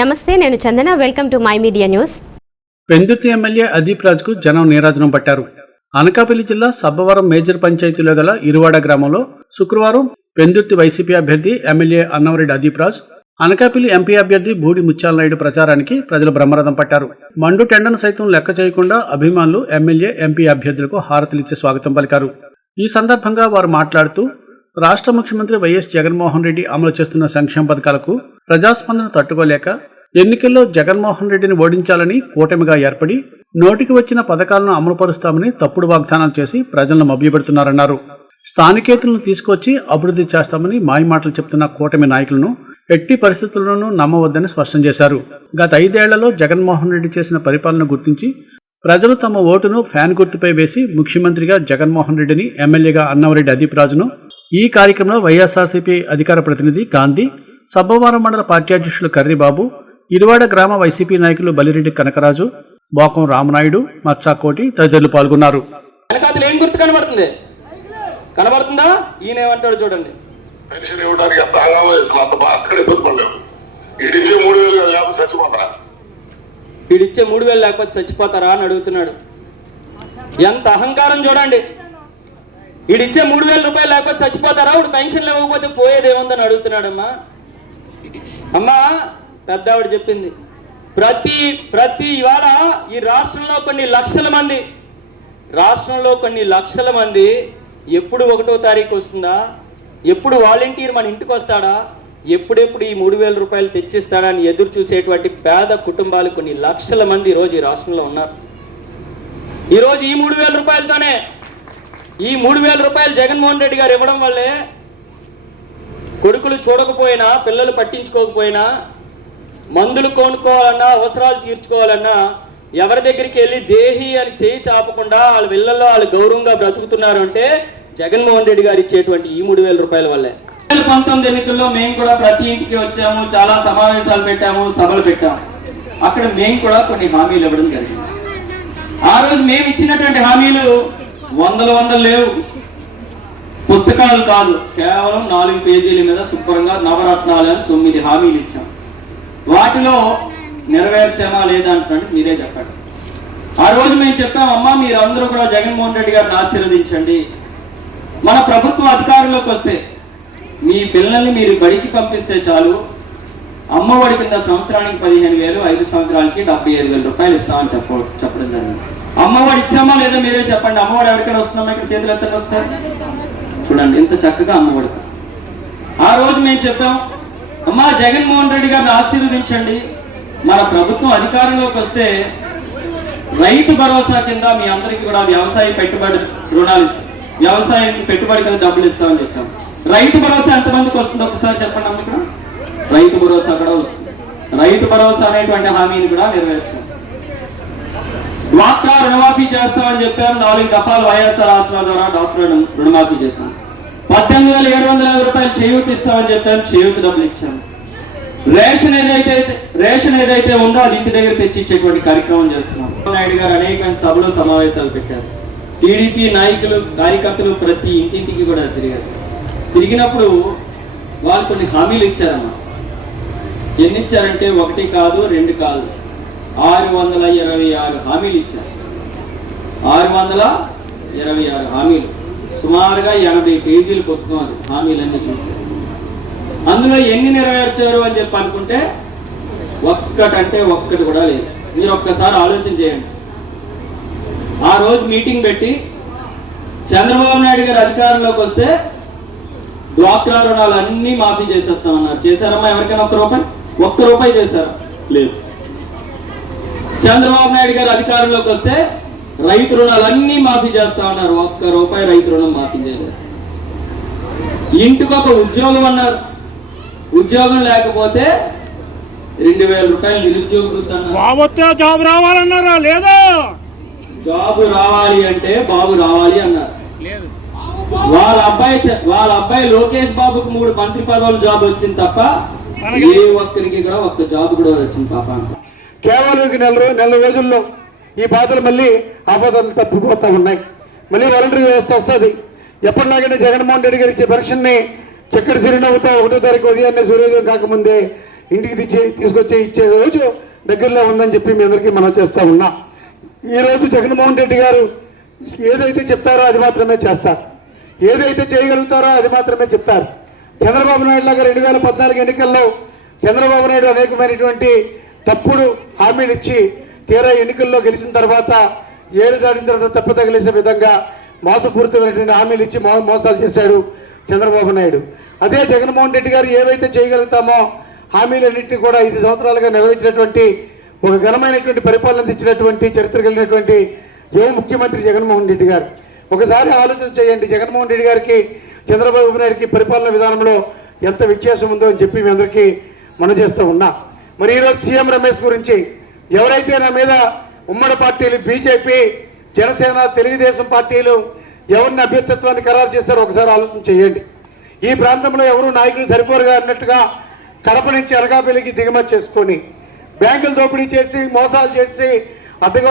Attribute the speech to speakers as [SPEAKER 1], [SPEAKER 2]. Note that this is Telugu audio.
[SPEAKER 1] నమస్తే నేను Chandana. Welcome to my media news
[SPEAKER 2] Pendurthi MLA Adeep రాజ్కు జనం నీరాజనం పట్టారు. అనకాపల్లి జిల్లా సబ్బవరం మేజర్ పంచాయతీలో గల ఇరువాడ గ్రామంలో శుక్రవారం పెందుర్తి వైసీపీ అభ్యర్థి ఎమ్మెల్యే అన్నవరెడ్డి అదీప్ రాజ్ అనకాపల్లి ఎంపీ అభ్యర్థి బూడి ముత్యాల నాయుడు ప్రచారానికి ప్రజలు బ్రహ్మరథం పట్టారు. మండు టెండను సైతం లెక్క చేయకుండా అభిమానులు ఎమ్మెల్యే ఎంపీ అభ్యర్థులకు హారతులిచ్చి స్వాగతం పలికారు. ఈ సందర్భంగా వారు మాట్లాడుతూ రాష్ట్ర ముఖ్యమంత్రి వైఎస్ జగన్మోహన్ రెడ్డి అమలు చేస్తున్న సంక్షేమ పథకాలకు ప్రజాస్పందన తట్టుకోలేక ఎన్నికల్లో జగన్మోహన్ రెడ్డిని ఓడించాలని కూటమిగా ఏర్పడి నోటికి వచ్చిన పథకాలను అమలుపరుస్తామని తప్పుడు వాగ్దానాలు చేసి ప్రజలను మభ్యపెడుతున్నారన్నారు. స్థానికేతలను తీసుకొచ్చి అభివృద్ధి చేస్తామని మాయమాటలు చెప్తున్న కూటమి నాయకులను ఎట్టి పరిస్థితుల్లోనూ నమ్మవద్దని స్పష్టం చేశారు. గత ఐదేళ్ళలో జగన్మోహన్ రెడ్డి చేసిన పరిపాలన గుర్తించి ప్రజలు తమ ఓటును ఫ్యాన్ గుర్తుపై వేసి ముఖ్యమంత్రిగా జగన్మోహన్ రెడ్డిని ఎమ్మెల్యేగా అన్నవరెడ్డి అదీప్ రాజును ఈ కార్యక్రమంలో వైఎస్ఆర్సీపీ అధికార ప్రతినిధి గాంధీ సబ్బవరం మండల పార్టీ అధ్యక్షులు కర్రిబాబు ఇరువాడ గ్రామ వైసీపీ నాయకులు బలిరెడ్డి కనకరాజు బోకం రామనాయుడు మచ్చాకోటి తదితరులు పాల్గొన్నారు.
[SPEAKER 3] వెనకాతలు ఏం గుర్తు కనబడుతుంది? కనబడుతుందా? ఈయన ఏమంటాడు చూడండి.
[SPEAKER 4] పెన్షన్ ఇవ్వడానికి ఎంత హంగామా చేసిన అంత బాగా అక్కడ ఇబ్బంది పడలేము ఈడిచ్చే మూడు వేలు కదా లేకపోతే చచ్చిపోతారా?
[SPEAKER 3] వీడిచ్చే మూడు వేలు లేకపోతే చచ్చిపోతారా అని అడుగుతున్నాడు. ఎంత అహంకారం చూడండి. వీడిచ్చే మూడు వేల రూపాయలు లేకపోతే చచ్చిపోతారా? వాడు పెన్షన్లు ఇవ్వకపోతే పోయేది ఏముందని అడుగుతున్నాడమ్మా. అమ్మా పెద్ద ఆవిడ చెప్పింది. ప్రతి ప్రతి ఇవాళ ఈ రాష్ట్రంలో కొన్ని లక్షల మంది రాష్ట్రంలో కొన్ని లక్షల మంది ఎప్పుడు ఒకటో తారీఖు వస్తుందా? ఎప్పుడు వాలంటీర్ మన ఇంటికి వస్తాడా? ఎప్పుడెప్పుడు ఈ మూడు వేల రూపాయలు తెచ్చిస్తాడా అని ఎదురు చూసేటువంటి పేద కుటుంబాలు కొన్ని లక్షల మంది ఈరోజు ఈ రాష్ట్రంలో ఉన్నారు. ఈరోజు ఈ మూడు వేల రూపాయలతోనే ఈ మూడు వేల రూపాయలు జగన్మోహన్ రెడ్డి గారు ఇవ్వడం వల్లే కొడుకులు చూడకపోయినా పిల్లలు పట్టించుకోకపోయినా మందులు కొనుక్కోవాలన్నా అవసరాలు తీర్చుకోవాలన్నా ఎవరి దగ్గరికి వెళ్ళి దేహి అని చేయి చాపకుండా వాళ్ళ ఇళ్ళలో వాళ్ళు గౌరవంగా బ్రతుకుతున్నారు అంటే జగన్మోహన్ రెడ్డి గారు ఇచ్చేటువంటి ఈ మూడు వేల రూపాయల వల్లే.
[SPEAKER 5] పంతొమ్మిది ఎన్నికల్లో మేము కూడా ప్రతి ఇంటికి వచ్చాము చాలా సమావేశాలు పెట్టాము సభలు పెట్టాము. అక్కడ మేము కూడా కొన్ని హామీలు ఇవ్వడం జరిగింది. ఆ రోజు మేము ఇచ్చినటువంటి హామీలు వందల వందలు లేవు. పుస్తకాలు కాదు కేవలం నాలుగు పేజీల మీద శుభ్రంగా నవరత్నాలు అని తొమ్మిది హామీలు ఇచ్చాం. వాటిలో నెరవేర్చామా లేదా అంటున్నట్టు మీరే చెప్పండి. ఆ రోజు మేము చెప్పాం అమ్మా మీరందరూ కూడా జగన్మోహన్ రెడ్డి గారిని ఆశీర్వదించండి. మన ప్రభుత్వ అధికారంలోకి వస్తే మీ పిల్లల్ని మీరు బడికి పంపిస్తే చాలు. అమ్మఒడి కింద సంవత్సరానికి పదిహేను వేలు ఐదు సంవత్సరాలకి డెబ్బై ఐదు వేల రూపాయలు ఇస్తామని చెప్ప చెప్పడం జరిగింది. అమ్మఒడి ఇచ్చామా లేదా మీరే చెప్పండి. అమ్మఒడి ఎవరికైనా వస్తుందమ్మా ఇక్కడ చేతులు ఎత్తండి ఒకసారి. చూడండి ఇంత చక్కగా అమ్మఒడి ఆ రోజు మేము చెప్పాం అమ్మా జగన్మోహన్ రెడ్డి గారిని ఆశీర్వదించండి. మన ప్రభుత్వం అధికారంలోకి వస్తే రైతు భరోసా కింద మీ అందరికీ కూడా వ్యవసాయ పెట్టుబడి రుణాలు ఇస్తాం. వ్యవసాయానికి పెట్టుబడి కింద డబ్బులు ఇస్తామని చెప్తాం రైతు భరోసా ఎంతమందికి వస్తుందో? ఒకసారి చెప్పండి అమ్మ ఇక్కడ. రైతు భరోసా కూడా వస్తుంది. రైతు భరోసా అనేటువంటి హామీని కూడా నెరవేర్చాం. డ్వాక్రా రుణమాఫీ చేస్తామని చెప్పాము నాలుగు దఫాలు వైఎస్ఆర్ ఆసరా ద్వారా డాక్టర్ రుణమాఫీ చేశాం. పద్దెనిమిది వేల ఏడు వందల యాభై రూపాయలు చేయూతి ఇస్తామని చెప్పాము చేయూతి డబ్బులు ఇచ్చాము రేషన్ ఏదైతే రేషన్ ఏదైతే ఉందో అది ఇంటి దగ్గర తెచ్చి ఇచ్చేటువంటి కార్యక్రమం చేస్తున్నాం. నాయుడు గారు అనేకమైన సభలు సమావేశాలు పెట్టారు. టీడీపీ నాయకులు కార్యకర్తలు ప్రతి ఇంటింటికి కూడా తిరిగారు. తిరిగినప్పుడు వాళ్ళు కొన్ని హామీలు ఇచ్చారమ్మా. ఎన్ని ఇచ్చారంటే ఒకటి కాదు రెండు కాదు. ఆరు వందల ఇరవై ఆరు హామీలు ఇచ్చారు. ఆరు వందల ఇరవై ఆరు హామీలు. సుమారుగా ఎనభై పేజీల పుస్తకం అది హామీలన్నీ చూస్తే. అందులో ఎన్ని నెరవేర్చారు అని చెప్పి అనుకుంటే ఒక్కటంటే ఒక్కటి కూడా లేదు. మీరు ఒక్కసారి ఆలోచన చేయండి. ఆ రోజు మీటింగ్ పెట్టి చంద్రబాబు నాయుడు గారు అధికారంలోకి వస్తే డ్వాక్రా రుణాలు అన్నీ మాఫీ చేసేస్తామన్నారు. చేశారమ్మా ఎవరికైనా ఒక్క రూపాయి? ఒక్క రూపాయి చేశారా? లేదు. చంద్రబాబు నాయుడు గారు అధికారంలోకి వస్తే రైతు రుణాలు అన్నీ మాఫీ చేస్తామన్నారు ఒక్క రూపాయి రైతు రుణం మాఫీ చేయలేదు. ఇంటికి ఒక ఉద్యోగం అన్నారు. ఉద్యోగం లేకపోతే రెండు వేల రూపాయలు నిరుద్యోగ
[SPEAKER 6] వృత్తి జాబ్ రావాలన్నారా? లేదా.
[SPEAKER 5] జాబు రావాలి అంటే బాబు రావాలి అన్నారు. వాళ్ళ అబ్బాయి వాళ్ళ అబ్బాయి లోకేష్ బాబుకు మూడు మంత్రి పదవులు జాబ్ వచ్చింది తప్ప ఏ ఒక్కరికి కూడా ఒక్క జాబ్ కూడా వచ్చింది పాప.
[SPEAKER 7] కేవలం నెల నెల రోజుల్లో ఈ బాధలు మళ్ళీ ఆపదలు తప్పిపోతూ ఉన్నాయి. మళ్ళీ వాలంటరీ వ్యవస్థ వస్తుంది. ఎప్పటిలాగంటే జగన్మోహన్ రెడ్డి గారు ఇచ్చే పెన్షన్ని చక్కటి చిరునవ్వుతో ఒకటో తారీఖు ఉదయాన్నే సూర్యోదయం కాకముందే ఇంటికి తెచ్చి తీసుకొచ్చి ఇచ్చే రోజు దగ్గరలో ఉందని చెప్పి మీ అందరికీ మనం చేస్తా ఉన్నాం. ఈ రోజు జగన్మోహన్ రెడ్డి గారు ఏదైతే చెప్తారో అది మాత్రమే చేస్తారు. ఏదైతే చేయగలుగుతారో అది మాత్రమే చెప్తారు. చంద్రబాబు నాయుడు లాగా రెండు వేల పద్నాలుగు ఎన్నికల్లో చంద్రబాబు నాయుడు అనేకమైనటువంటి తప్పుడు హామీలు ఇచ్చి తీరా ఎన్నికల్లో గెలిచిన తర్వాత ఏడు దాటిన తర్వాత తప్ప తగిలేసే విధంగా మోసపూరితమైనటువంటి హామీలు ఇచ్చి మో మోసాలు చేశాడు చంద్రబాబు నాయుడు. అదే జగన్మోహన్ రెడ్డి గారు ఏవైతే చేయగలుగుతామో హామీలన్నింటినీ కూడా ఐదు సంవత్సరాలుగా నెరవేర్చినటువంటి ఒక ఘనమైనటువంటి పరిపాలన తెచ్చినటువంటి చరిత్ర కలిగినటువంటి యువ ముఖ్యమంత్రి జగన్మోహన్ రెడ్డి గారు. ఒకసారి ఆలోచన చేయండి జగన్మోహన్ రెడ్డి గారికి చంద్రబాబు నాయుడికి పరిపాలన విధానంలో ఎంత వ్యత్యాసం ఉందో అని చెప్పి మీ అందరికీ మనం చేస్తూ ఉన్నా. మరి ఈరోజు సీఎం రమేష్ గురించి ఎవరైతే నా మీద ఉమ్మడి పార్టీలు బీజేపీ జనసేన తెలుగుదేశం పార్టీలు ఎవరిని అభ్యర్థిత్వాన్ని ఖరారు చేస్తారో ఒకసారి ఆలోచన చేయండి. ఈ ప్రాంతంలో ఎవరు నాయకులు సరిపోరుగా అన్నట్టుగా కడప నుంచి అనకాపల్లికి దిగుమతి చేసుకొని బ్యాంకులు దోపిడీ చేసి మోసాలు చేసి అడ్డగా